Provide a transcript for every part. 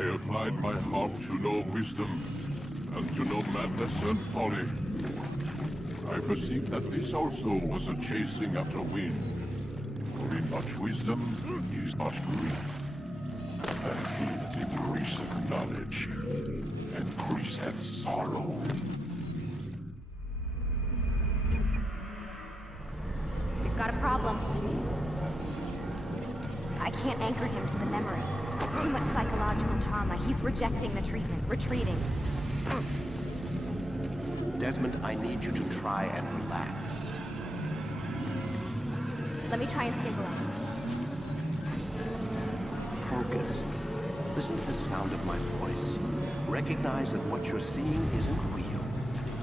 I applied my heart to know wisdom, and to know madness and folly. I perceived that this also was a chasing after wind. For in much wisdom is much grief. And in increasing knowledge, increaseth sorrow. We've got a problem. I can't anchor him to the memory. Too much psychological trauma. He's rejecting the treatment, retreating. Desmond, I need you to try and relax. Let me try and stabilize him. Focus. Listen to the sound of my voice. Recognize that what you're seeing isn't real.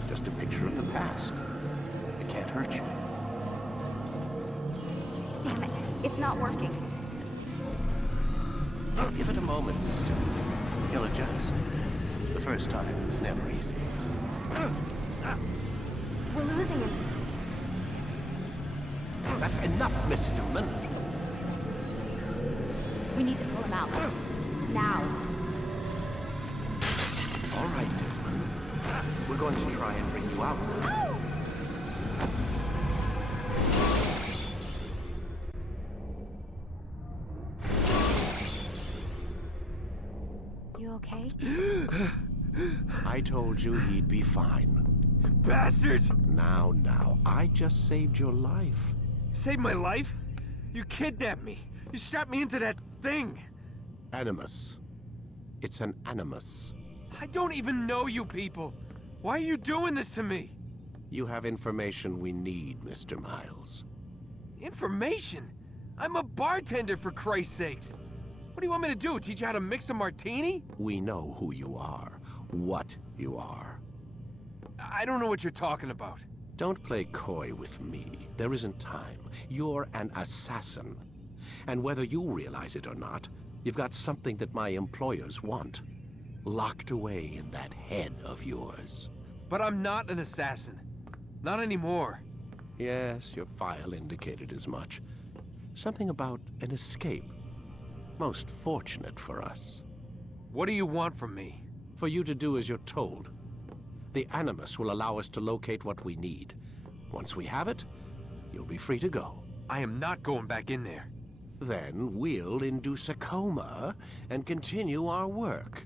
Just a picture of the past. It can't hurt you. Damn it. It's not working. Give it a moment, mister. He'll adjust. The first time is never easy. We're losing him. That's enough, Miss Stillman. We need to pull him out. Now. All right, Desmond. We're going to try and bring you out now. You okay? I told you he'd be fine. Bastards! Now, I just saved your life. Saved my life? You kidnapped me. You strapped me into that thing. Animus. It's an animus. I don't even know you people. Why are you doing this to me? You have information we need, Mr. Miles. Information? I'm a bartender, for Christ's sakes. What do you want me to do? Teach you how to mix a martini? We know who you are, what you are. I don't know what you're talking about. Don't play coy with me. There isn't time. You're an assassin. And whether you realize it or not, you've got something that my employers want. Locked away in that head of yours. But I'm not an assassin. Not anymore. Yes, your file indicated as much. Something about an escape. Most fortunate for us. What do you want from me? For you to do as you're told. The Animus will allow us to locate what we need. Once we have it, you'll be free to go. I am not going back in there. Then we'll induce a coma and continue our work.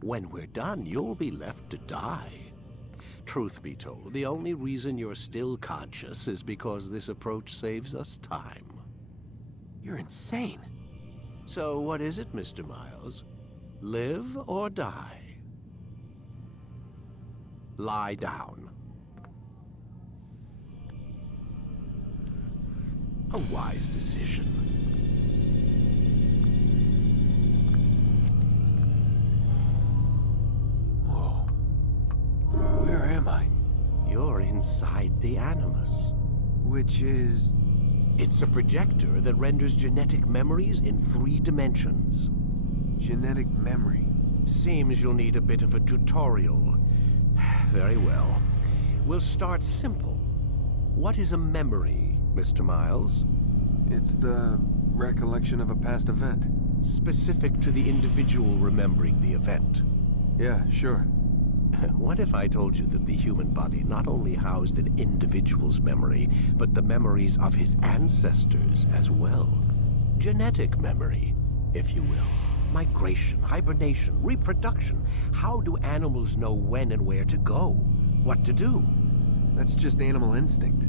When we're done, you'll be left to die. Truth be told, the only reason you're still conscious is because this approach saves us time. You're insane. So what is it, Mr. Miles? Live or die? Lie down. A wise decision. Whoa. Where am I? You're inside the Animus. Which is... It's a projector that renders genetic memories in 3 dimensions. genetic memory. Seems you'll need a bit of a tutorial. Very well. We'll start simple. What is a memory, Mr. Miles? It's the recollection of a past event. Specific to the individual remembering the event. Yeah, sure. What if I told you that the human body not only housed an individual's memory, but the memories of his ancestors as well? Genetic memory, if you will. Migration, hibernation, reproduction. How do animals know when and where to go? What to do? That's just animal instinct.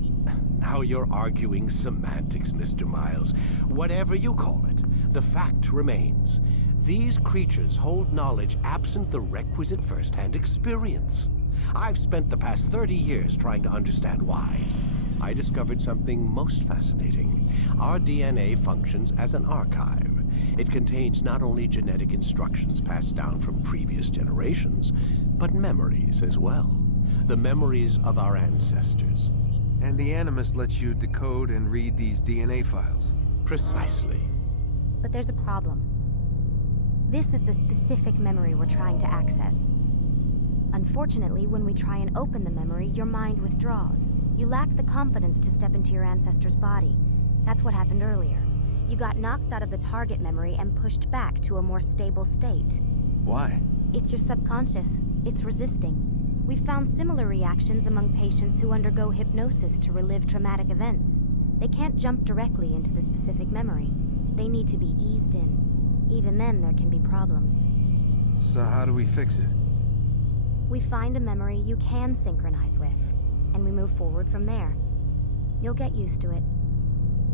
Now you're arguing semantics, Mr. Miles. Whatever you call it, the fact remains. These creatures hold knowledge absent the requisite first-hand experience. I've spent the past 30 years trying to understand why. I discovered something most fascinating. Our DNA functions as an archive. It contains not only genetic instructions passed down from previous generations, but memories as well. The memories of our ancestors. And the Animus lets you decode and read these DNA files. Precisely. But there's a problem. This is the specific memory we're trying to access. Unfortunately, when we try and open the memory, your mind withdraws. You lack the confidence to step into your ancestor's body. That's what happened earlier. You got knocked out of the target memory and pushed back to a more stable state. Why? It's your subconscious. It's resisting. We've found similar reactions among patients who undergo hypnosis to relive traumatic events. They can't jump directly into the specific memory. They need to be eased in. Even then, there can be problems. So how do we fix it? We find a memory you can synchronize with, and we move forward from there. You'll get used to it.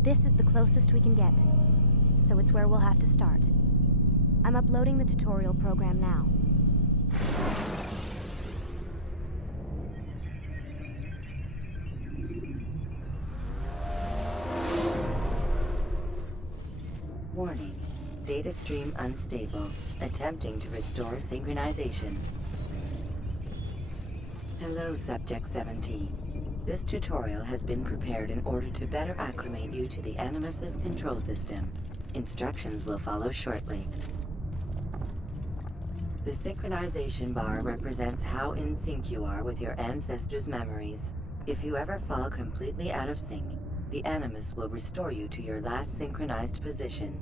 This is the closest we can get, so it's where we'll have to start. I'm uploading the tutorial program now. Warning. Data stream unstable. Attempting to restore synchronization. Hello, Subject 17. This tutorial has been prepared in order to better acclimate you to the Animus's control system. Instructions will follow shortly. The synchronization bar represents how in sync you are with your ancestors' memories. If you ever fall completely out of sync, the Animus will restore you to your last synchronized position.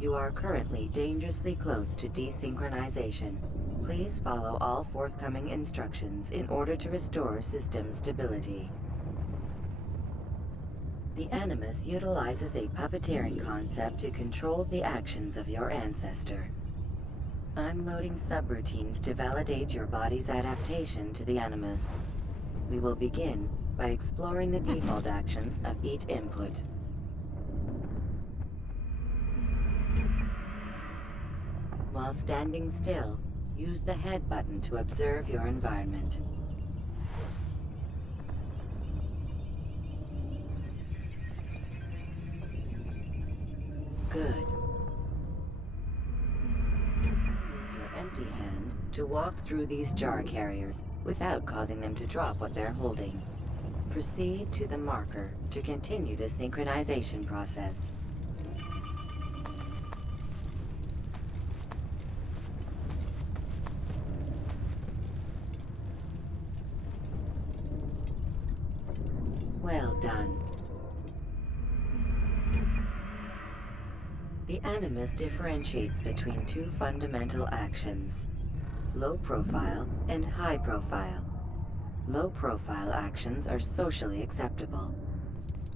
You are currently dangerously close to desynchronization. Please follow all forthcoming instructions in order to restore system stability. The Animus utilizes a puppeteering concept to control the actions of your ancestor. I'm loading subroutines to validate your body's adaptation to the Animus. We will begin by exploring the default actions of each input. While standing still, use the head button to observe your environment. Good. Use your empty hand to walk through these jar carriers without causing them to drop what they're holding. Proceed to the marker to continue the synchronization process. Well done. The Animus differentiates between two fundamental actions: low profile and high profile. Low profile actions are socially acceptable.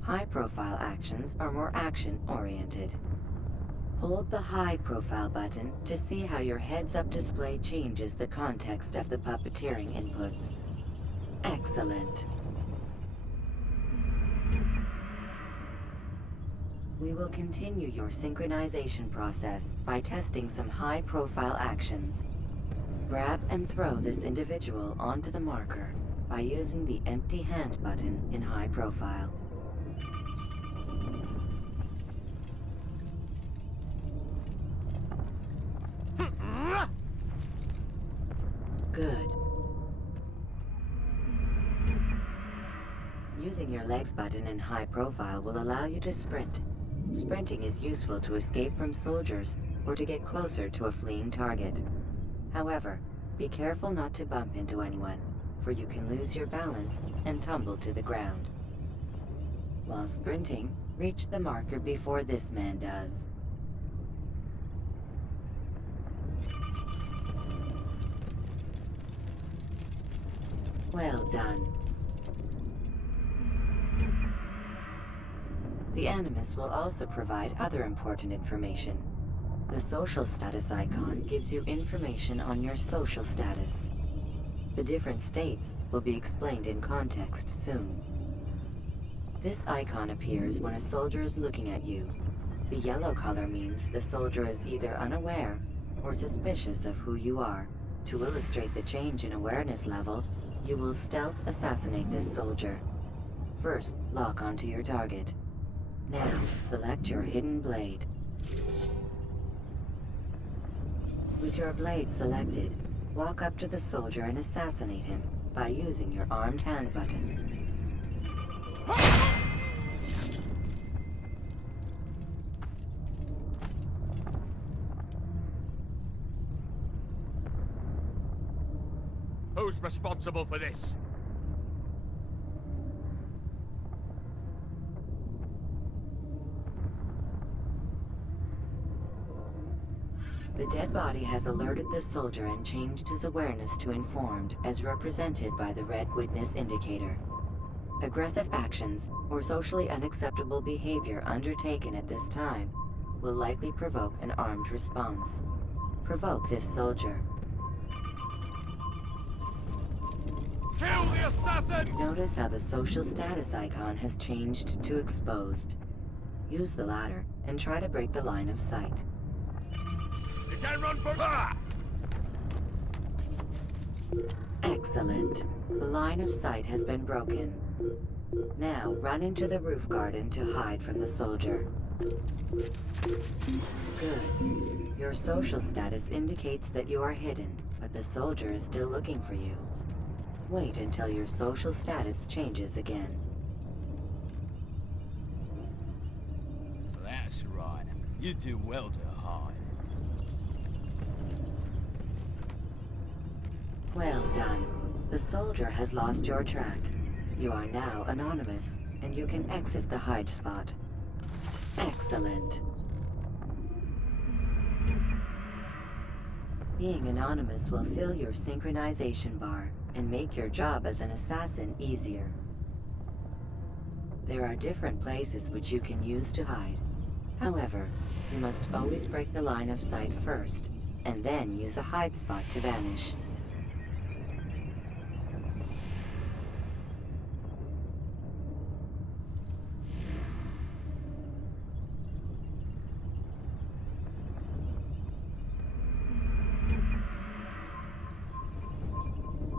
High profile actions are more action-oriented. Hold the high profile button to see how your heads-up display changes the context of the puppeteering inputs. Excellent. We will continue your synchronization process by testing some high-profile actions. Grab and throw this individual onto the marker by using the empty hand button in high profile. Good. Using your legs button in high profile will allow you to sprint. Sprinting is useful to escape from soldiers or to get closer to a fleeing target. However, be careful not to bump into anyone, for you can lose your balance and tumble to the ground. While sprinting, reach the marker before this man does. Well done. The Animus will also provide other important information. The social status icon gives you information on your social status. The different states will be explained in context soon. This icon appears when a soldier is looking at you. The yellow color means the soldier is either unaware or suspicious of who you are. To illustrate the change in awareness level, you will stealth assassinate this soldier. First, lock onto your target. Now, select your hidden blade. With your blade selected, walk up to the soldier and assassinate him by using your armed hand button. Who's responsible for this? The dead body has alerted the soldier and changed his awareness to informed, as represented by the red witness indicator. Aggressive actions or socially unacceptable behavior undertaken at this time will likely provoke an armed response. Provoke this soldier. Kill the assassin! Notice how the social status icon has changed to exposed. Use the ladder and try to break the line of sight. You can't run for... Ah! Excellent. The line of sight has been broken. Now run into the roof garden to hide from the soldier. Good. Your social status indicates that you are hidden, but the soldier is still looking for you. Wait until your social status changes again. That's right. You do well to hide. Well done. The soldier has lost your track. You are now anonymous, and you can exit the hide spot. Excellent. Being anonymous will fill your synchronization bar and make your job as an assassin easier. There are different places which you can use to hide. However, you must always break the line of sight first, and then use a hide spot to vanish.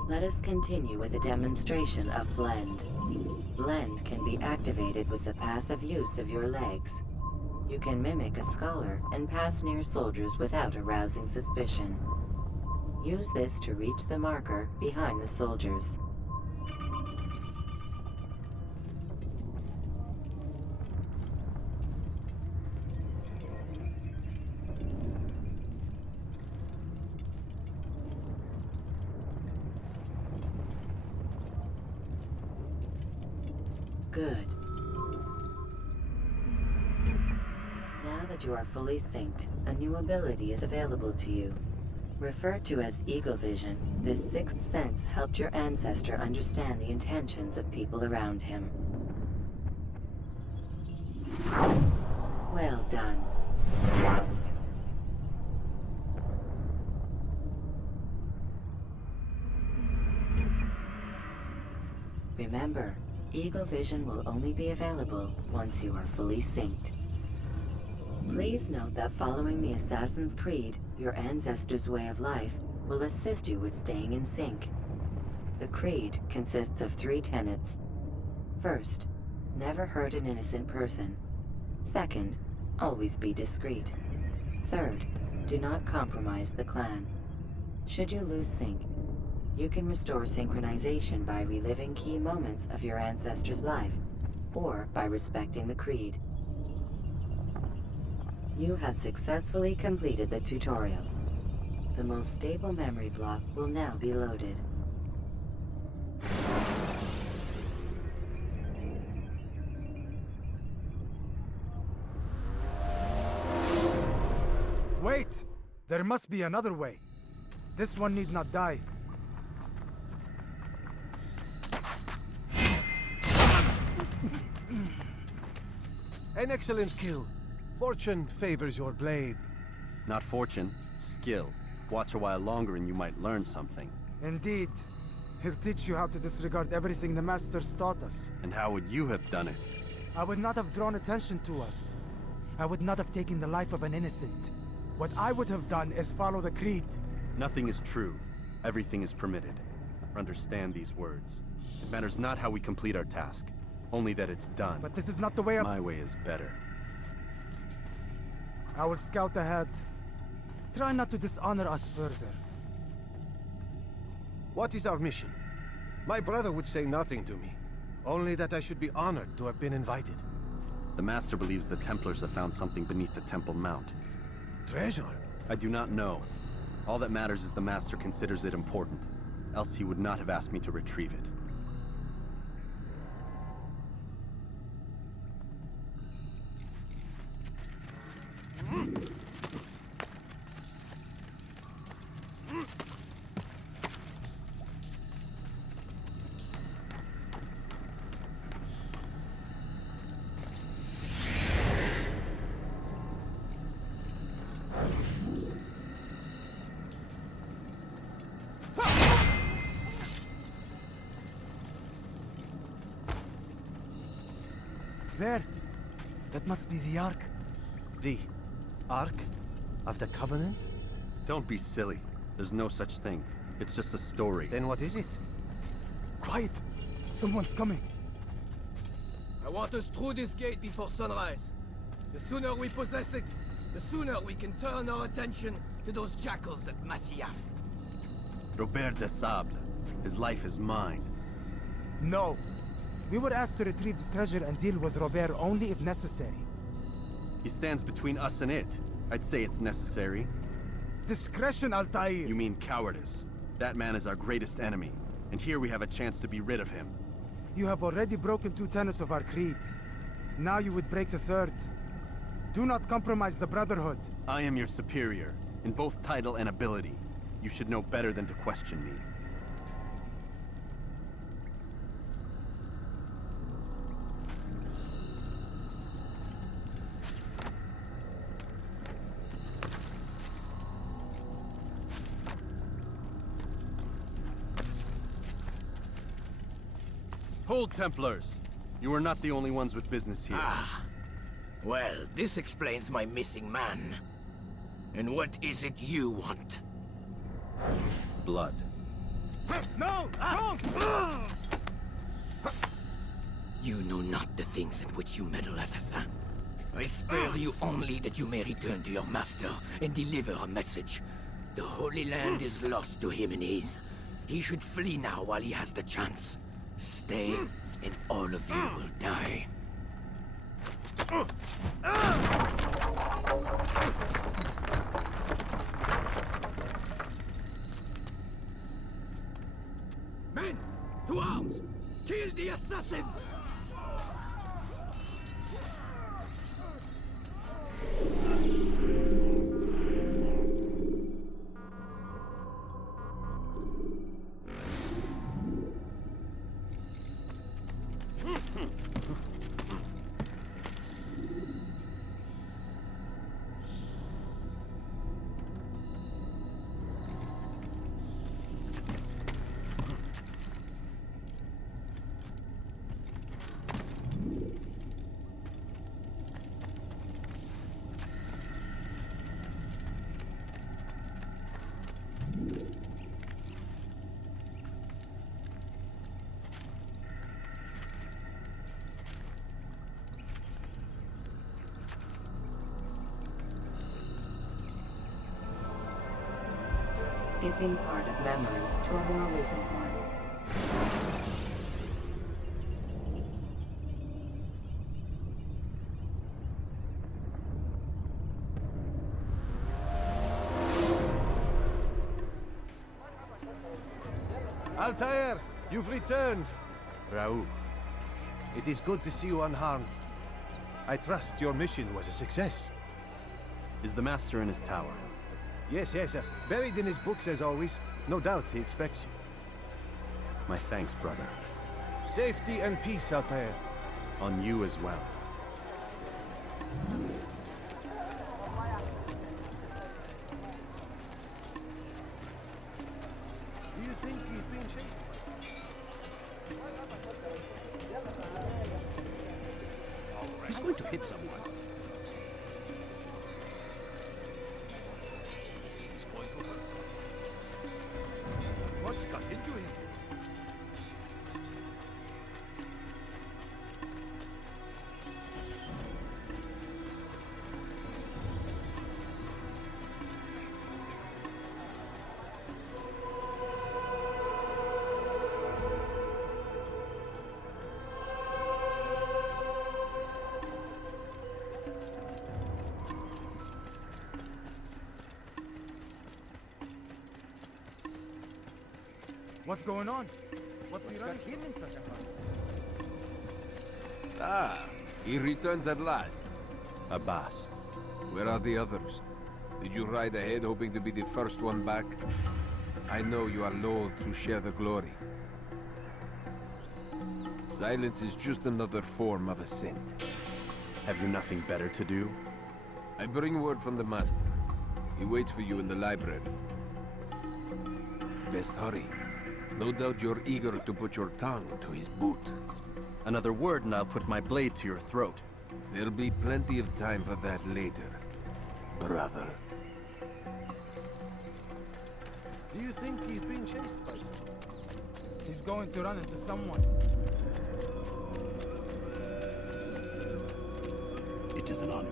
Let us continue with a demonstration of Blend. Blend can be activated with the passive use of your legs. You can mimic a scholar and pass near soldiers without arousing suspicion. Use this to reach the marker behind the soldiers. Good. Now that you are fully synced, a new ability is available to you. Referred to as Eagle Vision, this sixth sense helped your ancestor understand the intentions of people around him. Well done. Remember, Eagle Vision will only be available once you are fully synced. Please note that following the Assassin's Creed, your ancestors' way of life will assist you with staying in sync. The Creed consists of 3 tenets. First, never hurt an innocent person. Second, always be discreet. Third, do not compromise the clan. Should you lose sync, you can restore synchronization by reliving key moments of your ancestor's life, or by respecting the Creed. You have successfully completed the tutorial. The most stable memory block will now be loaded. Wait! There must be another way. This one need not die. An excellent kill. Fortune favors your blade. Not fortune, skill. Watch a while longer and you might learn something. Indeed. He'll teach you how to disregard everything the Masters taught us. And how would you have done it? I would not have drawn attention to us. I would not have taken the life of an innocent. What I would have done is follow the Creed. Nothing is true. Everything is permitted. Understand these words. It matters not how we complete our task, only that it's done. But this is not the way of... My way is better. I will scout ahead. Try not to dishonor us further. What is our mission? My brother would say nothing to me. Only that I should be honored to have been invited. The Master believes the Templars have found something beneath the Temple Mount. Treasure? I do not know. All that matters is the Master considers it important. Else he would not have asked me to retrieve it. There! That must be the Ark. The Ark of the Covenant? Don't be silly. There's no such thing. It's just a story. Then what is it? Quiet! Someone's coming. I want us through this gate before sunrise. The sooner we possess it, the sooner we can turn our attention to those jackals at Masyaf. Robert de Sable. His life is mine. No. We were asked to retrieve the treasure and deal with Robert only if necessary. He stands between us and it. I'd say it's necessary. Discretion, Altaïr! You mean cowardice. That man is our greatest enemy, and here we have a chance to be rid of him. You have already broken 2 tenets of our creed. Now you would break the 3rd. Do not compromise the Brotherhood. I am your superior, in both title and ability. You should know better than to question me. Hold, Templars! You are not the only ones with business here. Ah. Well, this explains my missing man. And what is it you want? Blood. No! Don't! You know not the things in which you meddle, Assassin. I spare you only that you may return to your master and deliver a message. The Holy Land is lost to him and his. He should flee now while he has the chance. Stay, and all of you will die. Men, to arms! Kill the assassins! Skipping part of memory to a more recent one. Altair, you've returned. Raouf. It is good to see you unharmed. I trust your mission was a success. Is the Master in his tower? Yes, yes, buried in his books as always. No doubt he expects you. My thanks, brother. Safety and peace, Altair. On you as well. Do you think he's being chased? He's going to hit someone. He's going to hurt someone. What's got into him? What's going on? What's he running him in such a hurry? Ah, he returns at last. Abbas. Where are the others? Did you ride ahead hoping to be the first one back? I know you are loath to share the glory. Silence is just another form of assent. Have you nothing better to do? I bring word from the Master. He waits for you in the library. Best hurry. No doubt you're eager to put your tongue to his boot. Another word and I'll put my blade to your throat. There'll be plenty of time for that later, brother. Do you think he's being chased by someone? He's going to run into someone. It is an honor.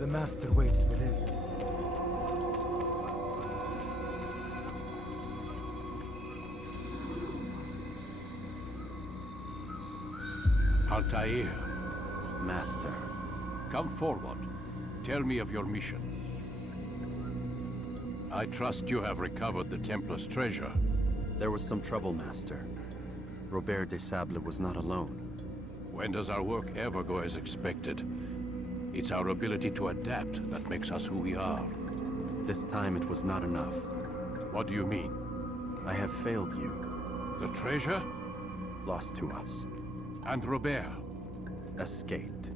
The Master waits within. Altaïr, Master. come forward. Tell me of your mission. I trust you have recovered the Templars' treasure. There was some trouble, Master. Robert de Sable was not alone. When does our work ever go as expected? It's our ability to adapt that makes us who we are. This time it was not enough. What do you mean? I have failed you. The treasure? Lost to us. And Robert? Escaped.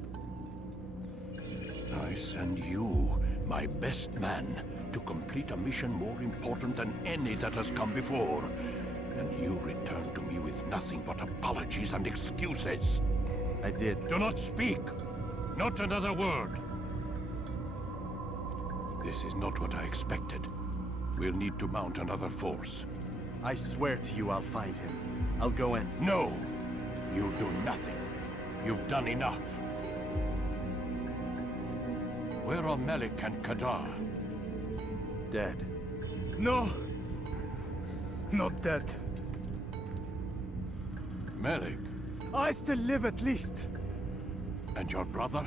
I send you, my best man, to complete a mission more important than any that has come before. And you return to me with nothing but apologies and excuses. I did. Do not speak! Not another word! This is not what I expected. We'll need to mount another force. I swear to you I'll find him. I'll go in. No! You'll do nothing. You've done enough. Where are Melik and Kadar? Dead. No! Not dead. Melik? I still live at least. And your brother?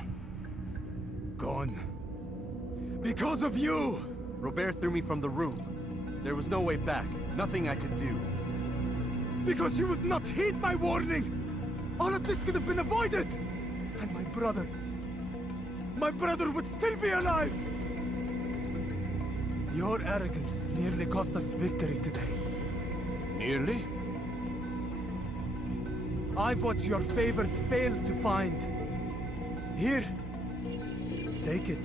Gone. Because of you! Robert threw me from the room. There was no way back. Nothing I could do. Because you would not heed my warning! All of this could have been avoided! And my brother would still be alive! Your arrogance nearly cost us victory today. Nearly? I've what your favorite failed to find. Here, take it.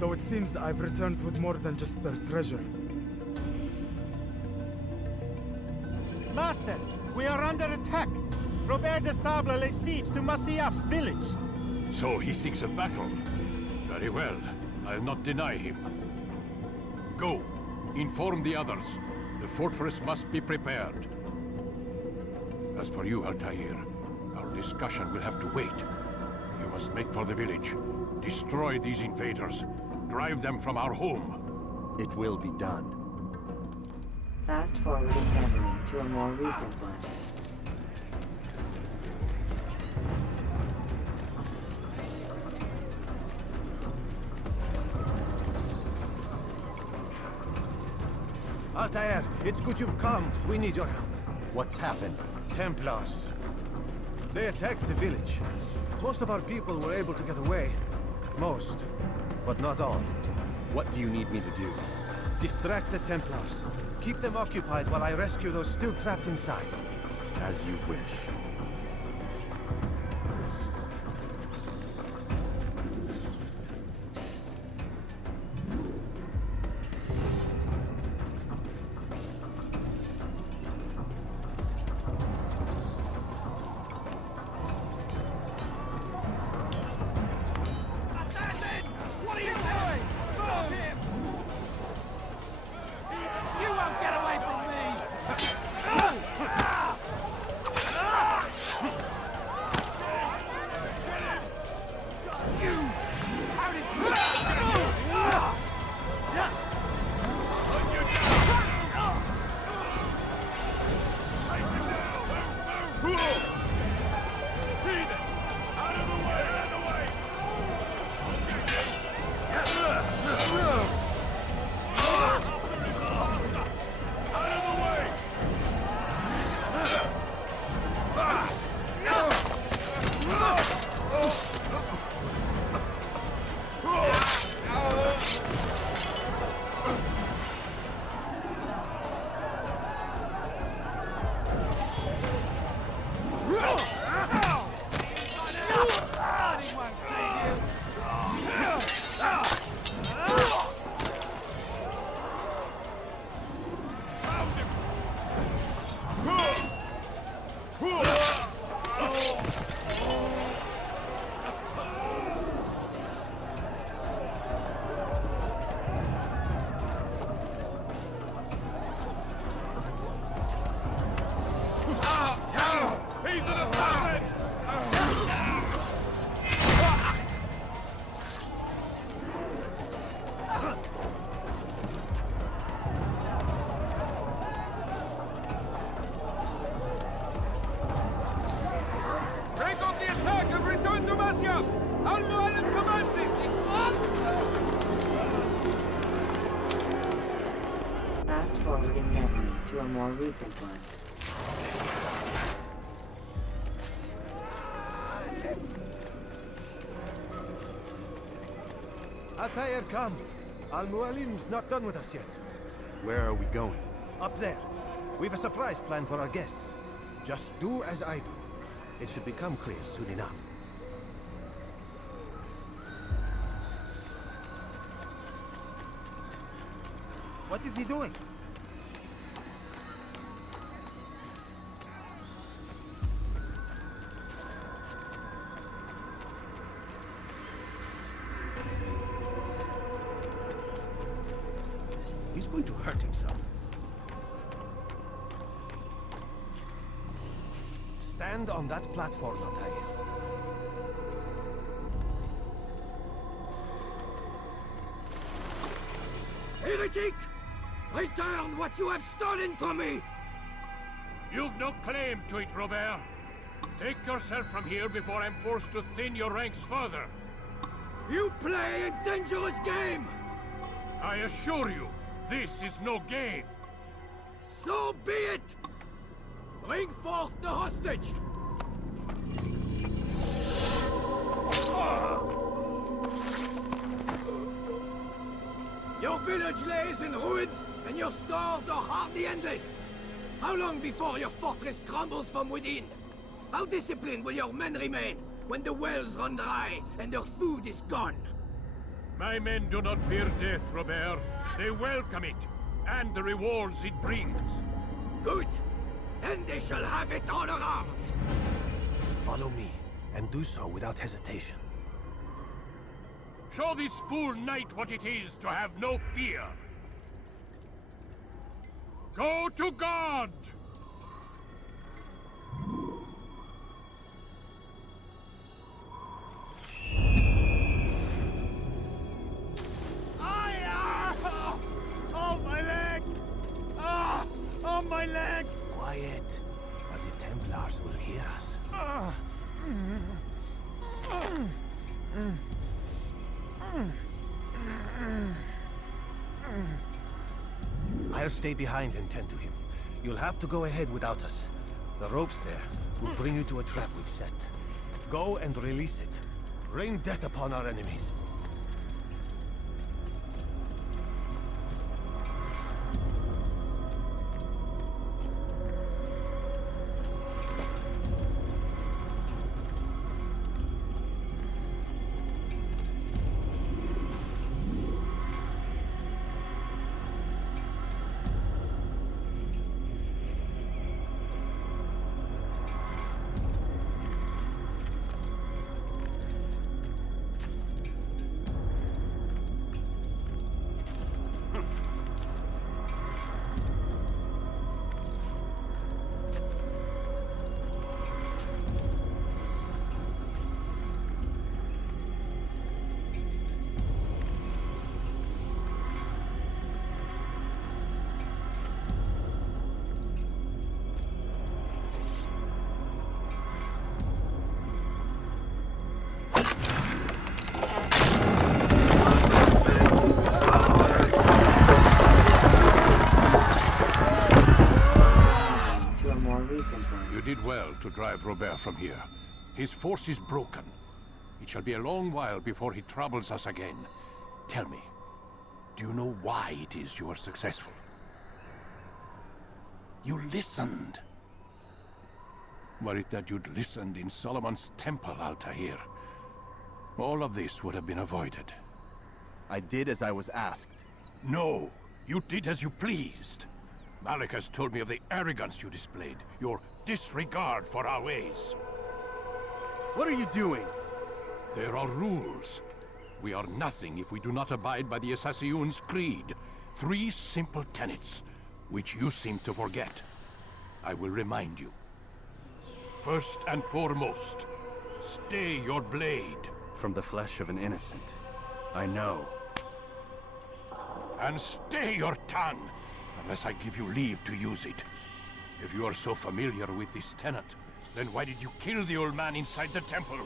Though it seems I've returned with more than just their treasure. Master, we are under attack. Robert de Sable lays siege to Masyaf's village. So he seeks a battle. Very well. I'll not deny him. Go. Inform the others. The fortress must be prepared. As for you, Altaïr, our discussion will have to wait. You must make for the village. Destroy these invaders. Drive them from our home. It will be done. Fast-forwarding memory to a more recent one. Altair, it's good you've come. We need your help. What's happened? Templars. They attacked the village. Most of our people were able to get away. Most, but not all. What do you need me to do? Distract the Templars. Keep them occupied while I rescue those still trapped inside. As you wish. to a more recent one. Altaïr, come. Al-Mualim's not done with us yet. Where are we going? Up there. We've a surprise plan for our guests. Just do as I do. It should become clear soon enough. What is he doing? He's going to hurt himself. Stand on that platform, Altaïr. Heretic! Return what you have stolen from me! You've no claim to it, Robert. Take yourself from here before I'm forced to thin your ranks further. You play a dangerous game! I assure you, this is no game. So be it! Bring forth the hostage! Your village lays in ruins, and your stores are hardly endless. How long before your fortress crumbles from within? How disciplined will your men remain when the wells run dry and their food is gone? My men do not fear death, Robert. They welcome it, and the rewards it brings. Good. Then they shall have it all around. Follow me, and do so without hesitation. Show this fool knight what it is to have no fear. Go to God! Oh, my leg! Ah! Oh, my leg! Quiet, or the Templars will hear us. I'll stay behind and tend to him. You'll have to go ahead without us. The ropes there will bring you to a trap we've set. Go and release it. Rain death upon our enemies. To drive Robert from here. His force is broken. It shall be a long while before he troubles us again. Tell me, do you know why it is you are successful? You listened. Were it that you'd listened in Solomon's temple, Altaïr, all of this would have been avoided. I did as I was asked. No, you did as you pleased. Malik has told me of the arrogance you displayed, your disregard for our ways. What are you doing? There are rules. We are nothing if we do not abide by the Assassin's creed. 3 simple tenets, which you seem to forget. I will remind you. First and foremost, stay your blade. From the flesh of an innocent. I know. And stay your tongue, unless I give you leave to use it. If you are so familiar with this tenet, then why did you kill the old man inside the temple?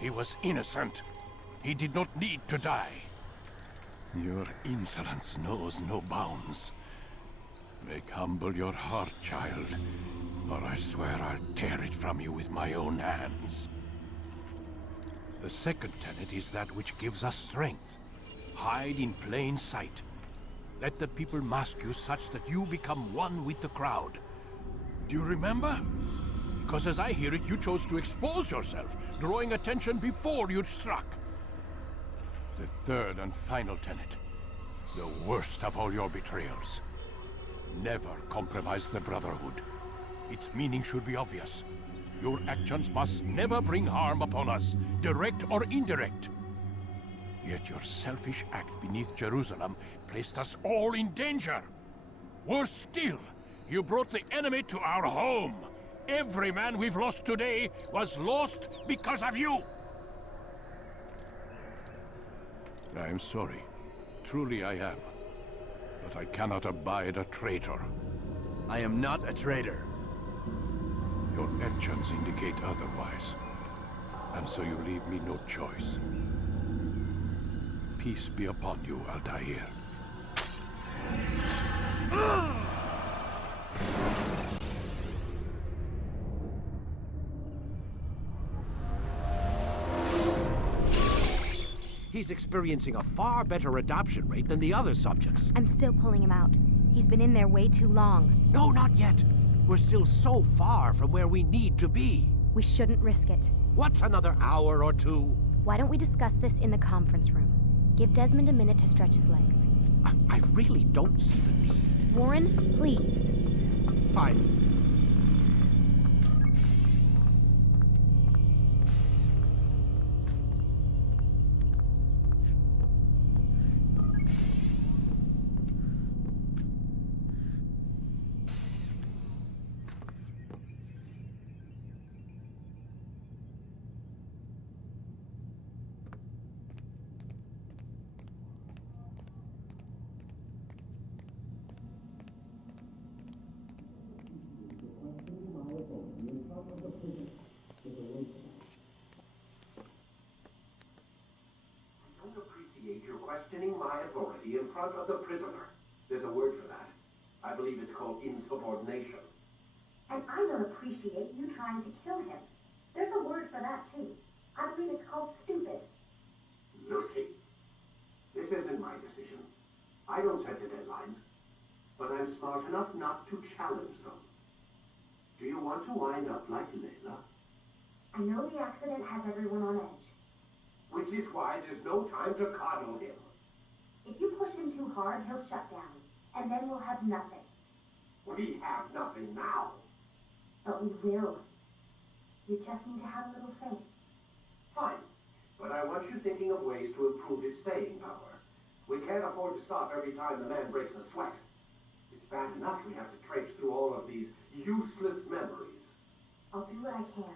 He was innocent. He did not need to die. Your insolence knows no bounds. Make humble your heart, child, or I swear I'll tear it from you with my own hands. The second tenet is that which gives us strength. Hide in plain sight. Let the people mask you such that you become one with the crowd. Do you remember? Because as I hear it, you chose to expose yourself, drawing attention before you'd struck. The third and final tenet. The worst of all your betrayals. Never compromise the Brotherhood. Its meaning should be obvious. Your actions must never bring harm upon us, direct or indirect. Yet your selfish act beneath Jerusalem placed us all in danger. Worse still, you brought the enemy to our home. Every man we've lost today was lost because of you. I am sorry. Truly I am. But I cannot abide a traitor. I am not a traitor. Your actions indicate otherwise. And so you leave me no choice. Peace be upon you, Altaïr. He's experiencing a far better adoption rate than the other subjects. I'm still pulling him out. He's been in there way too long. No, not yet. We're still so far from where we need to be. We shouldn't risk it. What's another hour or two? Why don't we discuss this in the conference room? Give Desmond a minute to stretch his legs. I really don't see the need. Warren, please. Fine. Questioning my authority in front of the prisoner. There's a word for that. I believe it's called insubordination. And I don't appreciate you trying to kill him. There's a word for that, too. I believe it's called stupid. Lucy, this isn't my decision. I don't set the deadlines. But I'm smart enough not to challenge them. Do you want to wind up like Layla? I know the accident has everyone on edge. Which is why there's no time to coddle him. If you push him too hard, he'll shut down. And then we'll have nothing. We have nothing now. But we will. You just need to have a little faith. Fine. But I want you thinking of ways to improve his staying power. We can't afford to stop every time the man breaks a sweat. It's bad enough we have to traipse through all of these useless memories. I'll do what I can.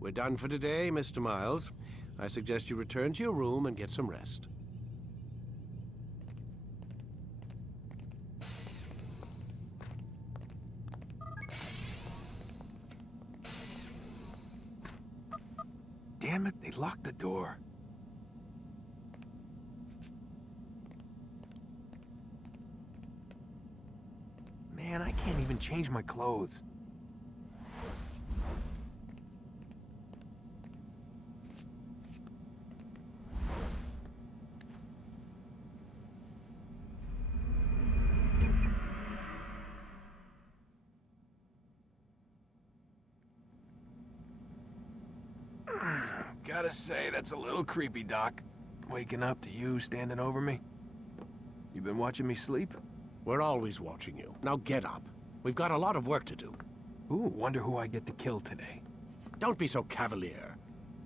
We're done for today, Mr. Miles. I suggest you return to your room and get some rest. Damn it, they locked the door. Man, I can't even change my clothes. Gotta say, that's a little creepy, Doc. Waking up to you standing over me. You been watching me sleep? We're always watching you. Now get up. We've got a lot of work to do. Ooh, wonder who I get to kill today. Don't be so cavalier.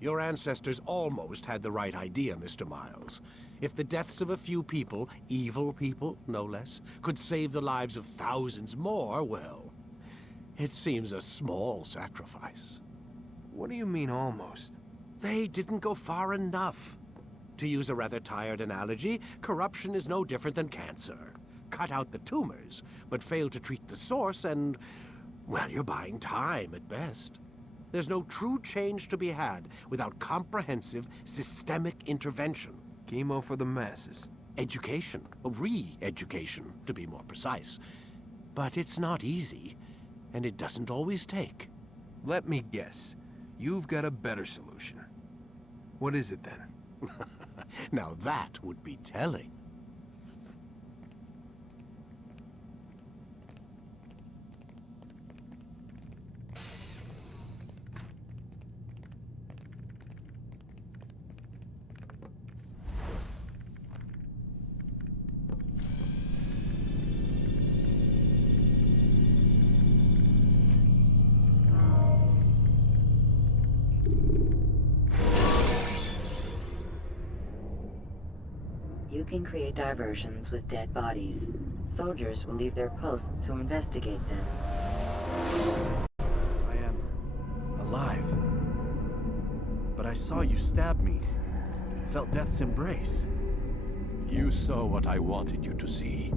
Your ancestors almost had the right idea, Mr. Miles. If the deaths of a few people, evil people, no less, could save the lives of thousands more, well, it seems a small sacrifice. What do you mean, almost? They didn't go far enough. To use a rather tired analogy, corruption is no different than cancer. Cut out the tumors, but fail to treat the source and, well, you're buying time at best. There's no true change to be had without comprehensive, systemic intervention. Chemo for the masses. Education. Re-education, to be more precise. But it's not easy, and it doesn't always take. Let me guess. You've got a better solution. What is it, then? Now that would be telling. You can create diversions with dead bodies. Soldiers will leave their posts to investigate them. I am alive. But I saw you stab me. Felt death's embrace. You saw what I wanted you to see.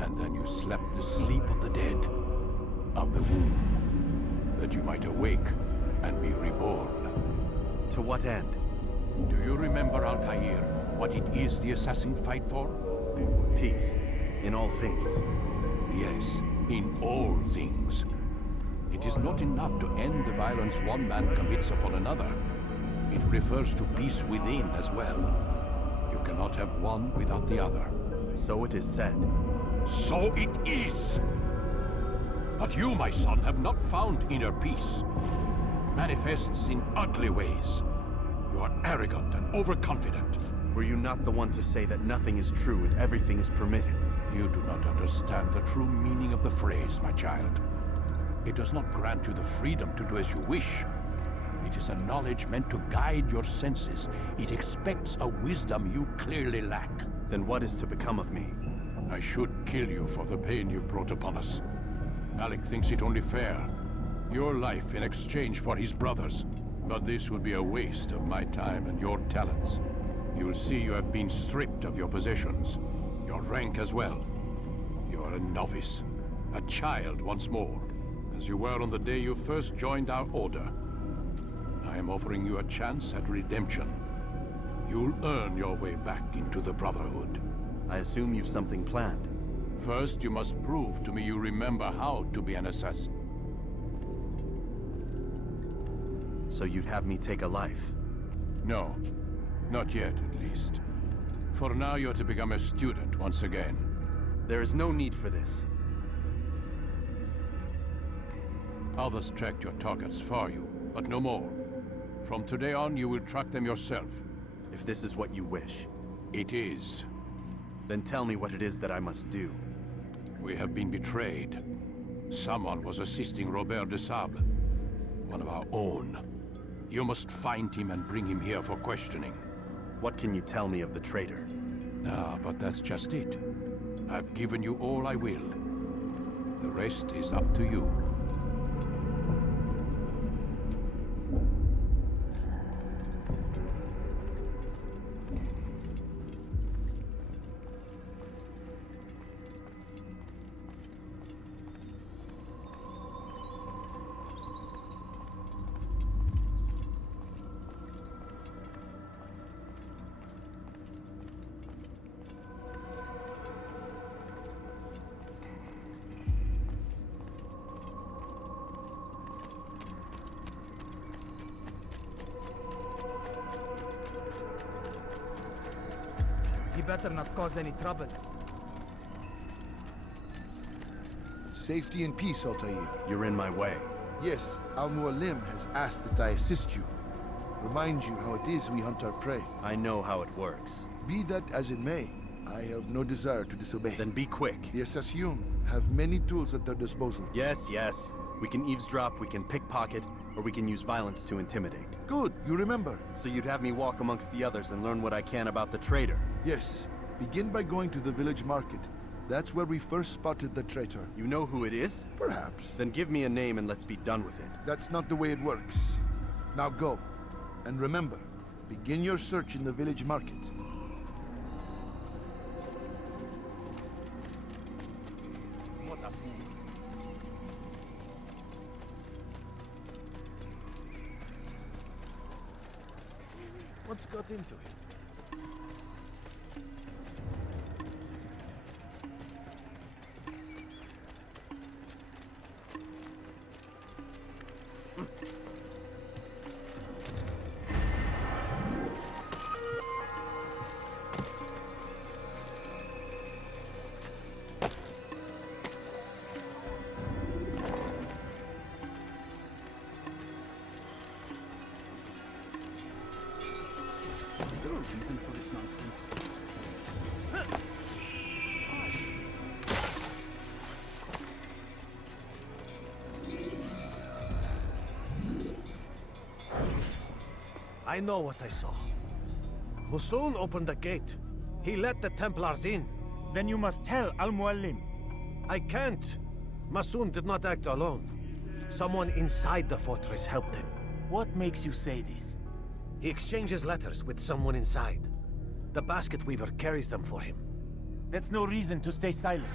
And then you slept the sleep of the dead. Of the womb. That you might awake and be reborn. To what end? Do you remember, Altaïr, what it is the assassin fight for? Peace. In all things. Yes, in all things. It is not enough to end the violence one man commits upon another. It refers to peace within as well. You cannot have one without the other. So it is said. So it is! But you, my son, have not found inner peace. It manifests in ugly ways. You are arrogant and overconfident. Were you not the one to say that nothing is true and everything is permitted? You do not understand the true meaning of the phrase, my child. It does not grant you the freedom to do as you wish. It is a knowledge meant to guide your senses. It expects a wisdom you clearly lack. Then what is to become of me? I should kill you for the pain you've brought upon us. Alec thinks it only fair. Your life in exchange for his brother's. But this would be a waste of my time and your talents. You'll see you have been stripped of your possessions. Your rank as well. You are a novice. A child once more. As you were on the day you first joined our order. I am offering you a chance at redemption. You'll earn your way back into the Brotherhood. I assume you've something planned. First, you must prove to me you remember how to be an assassin. So you'd have me take a life? No. Not yet, at least. For now, you're to become a student once again. There is no need for this. Others tracked your targets for you, but no more. From today on, you will track them yourself. If this is what you wish. It is. Then tell me what it is that I must do. We have been betrayed. Someone was assisting Robert de Sable, one of our own. You must find him and bring him here for questioning. What can you tell me of the traitor? Ah, but that's just it. I've given you all I will. The rest is up to you. He better not cause any trouble. Safety and peace, Altaïr. You're in my way. Yes, Al-Mualim has asked that I assist you. Remind you how it is we hunt our prey. I know how it works. Be that as it may, I have no desire to disobey. Then be quick. The Assassin have many tools at their disposal. Yes, yes. We can eavesdrop, we can pickpocket, or we can use violence to intimidate. Good, you remember. So you'd have me walk amongst the others and learn what I can about the traitor? Yes. Begin by going to the village market. That's where we first spotted the traitor. You know who it is? Perhaps. Then give me a name and let's be done with it. That's not the way it works. Now go. And remember, begin your search in the village market. What's got into it? Reason for this nonsense. I know what I saw. Musoon opened the gate. He let the Templars in. Then you must tell Al-Mualim. I can't. Musoon did not act alone. Someone inside the fortress helped him. What makes you say this? He exchanges letters with someone inside. The basket weaver carries them for him. That's no reason to stay silent.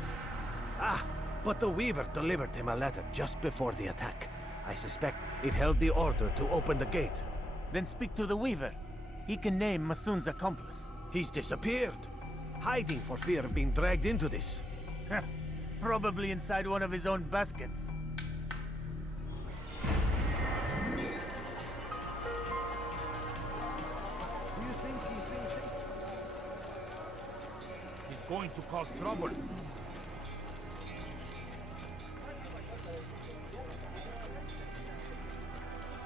Ah, but the weaver delivered him a letter just before the attack. I suspect it held the order to open the gate. Then speak to the weaver. He can name Masoon's accomplice. He's disappeared, hiding for fear of being dragged into this. Probably inside one of his own baskets. Going to cause trouble.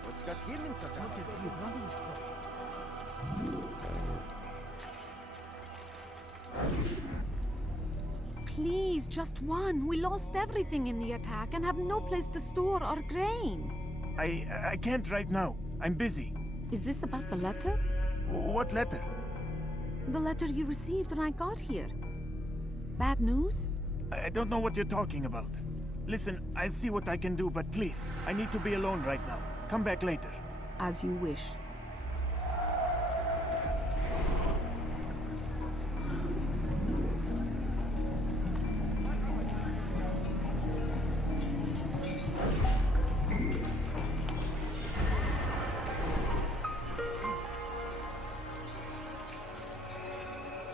What's got him in such a What is he running from? Please, just one. We lost everything in the attack and have no place to store our grain. I can't right now. I'm busy. Is this about the letter? What letter? The letter you received when I got here. Bad news? I don't know what you're talking about. Listen, I'll see what I can do, but please, I need to be alone right now. Come back later. As you wish.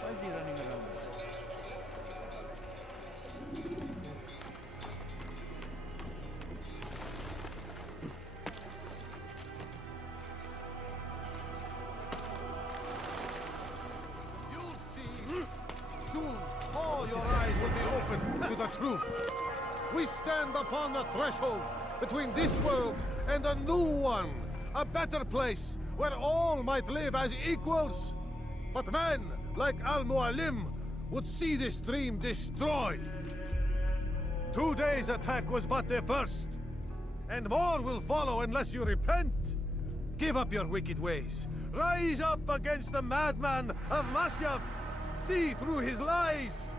Why is he running around? Soon, all your eyes will be opened to the truth. We stand upon the threshold between this world and a new one. A better place where all might live as equals. But men like Al-Mualim would see this dream destroyed. Today's attack was but the first. And more will follow unless you repent. Give up your wicked ways. Rise up against the madman of Masyaf. See through his lies!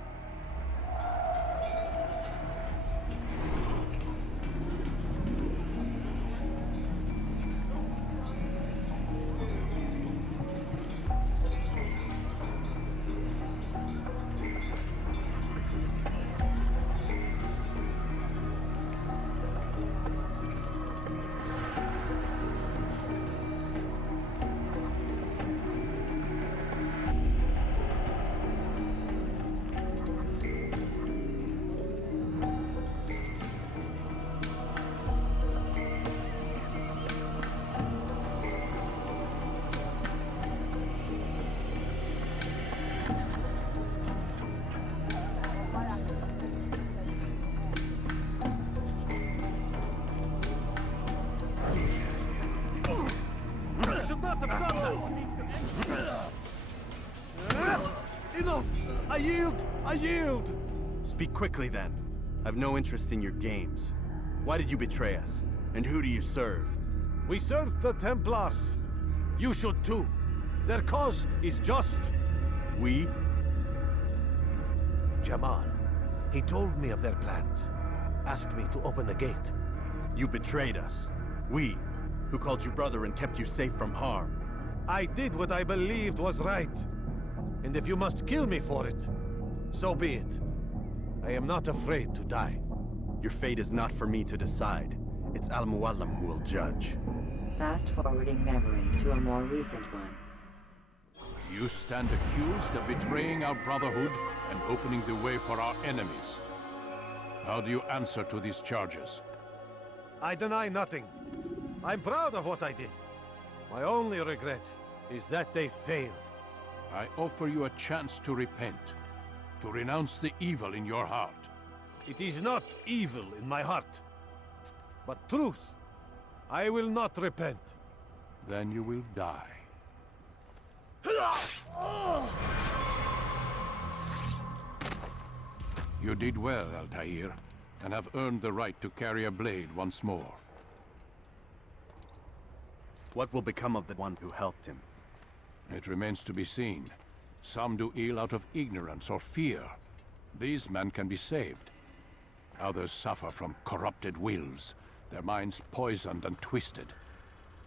Enough! I yield! I yield! Speak quickly then. I've no interest in your games. Why did you betray us? And who do you serve? We serve the Templars. You should too. Their cause is just. We? Jamal. He told me of their plans. Asked me to open the gate. You betrayed us. We, who called you brother and kept you safe from harm. I did what I believed was right. And if you must kill me for it, so be it. I am not afraid to die. Your fate is not for me to decide. It's Al-Mualim who will judge. Fast-forwarding memory to a more recent one. You stand accused of betraying our Brotherhood and opening the way for our enemies. How do you answer to these charges? I deny nothing. I'm proud of what I did. My only regret is that they failed. I offer you a chance to repent, to renounce the evil in your heart. It is not evil in my heart, but truth. I will not repent. Then you will die. You did well, Altaïr, and have earned the right to carry a blade once more. What will become of the one who helped him? It remains to be seen. Some do ill out of ignorance or fear. These men can be saved. Others suffer from corrupted wills, their minds poisoned and twisted.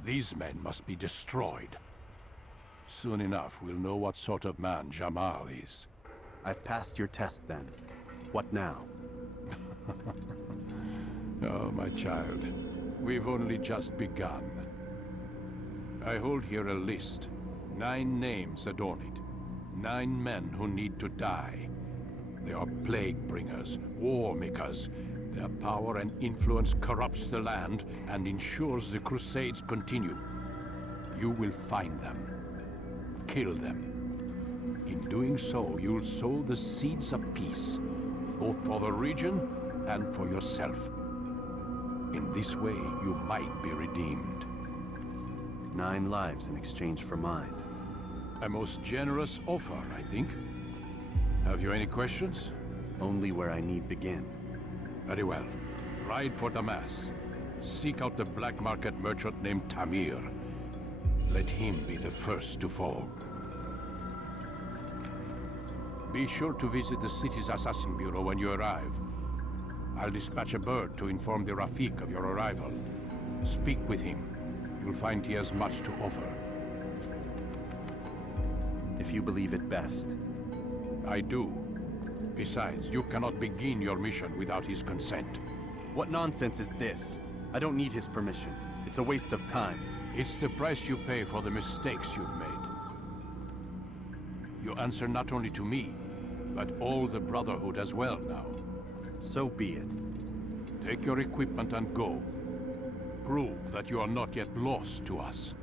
These men must be destroyed. Soon enough, we'll know what sort of man Jamal is. I've passed your test then. What now? Oh, my child. We've only just begun. I hold here a list. 9 names adorn it. 9 men who need to die. They are plague bringers, war makers. Their power and influence corrupts the land and ensures the Crusades continue. You will find them. Kill them. In doing so, you'll sow the seeds of peace, both for the region and for yourself. In this way, you might be redeemed. 9 lives in exchange for mine. A most generous offer, I think. Have you any questions? Only where I need begin. Very well. Ride for Damas. Seek out the black market merchant named Tamir. Let him be the first to fall. Be sure to visit the city's assassin bureau when you arrive. I'll dispatch a bird to inform the Rafik of your arrival. Speak with him. You'll find he has much to offer. If you believe it best. I do. Besides, you cannot begin your mission without his consent. What nonsense is this? I don't need his permission. It's a waste of time. It's the price you pay for the mistakes you've made. You answer not only to me, but all the Brotherhood as well now. So be it. Take your equipment and go. Prove that you are not yet lost to us.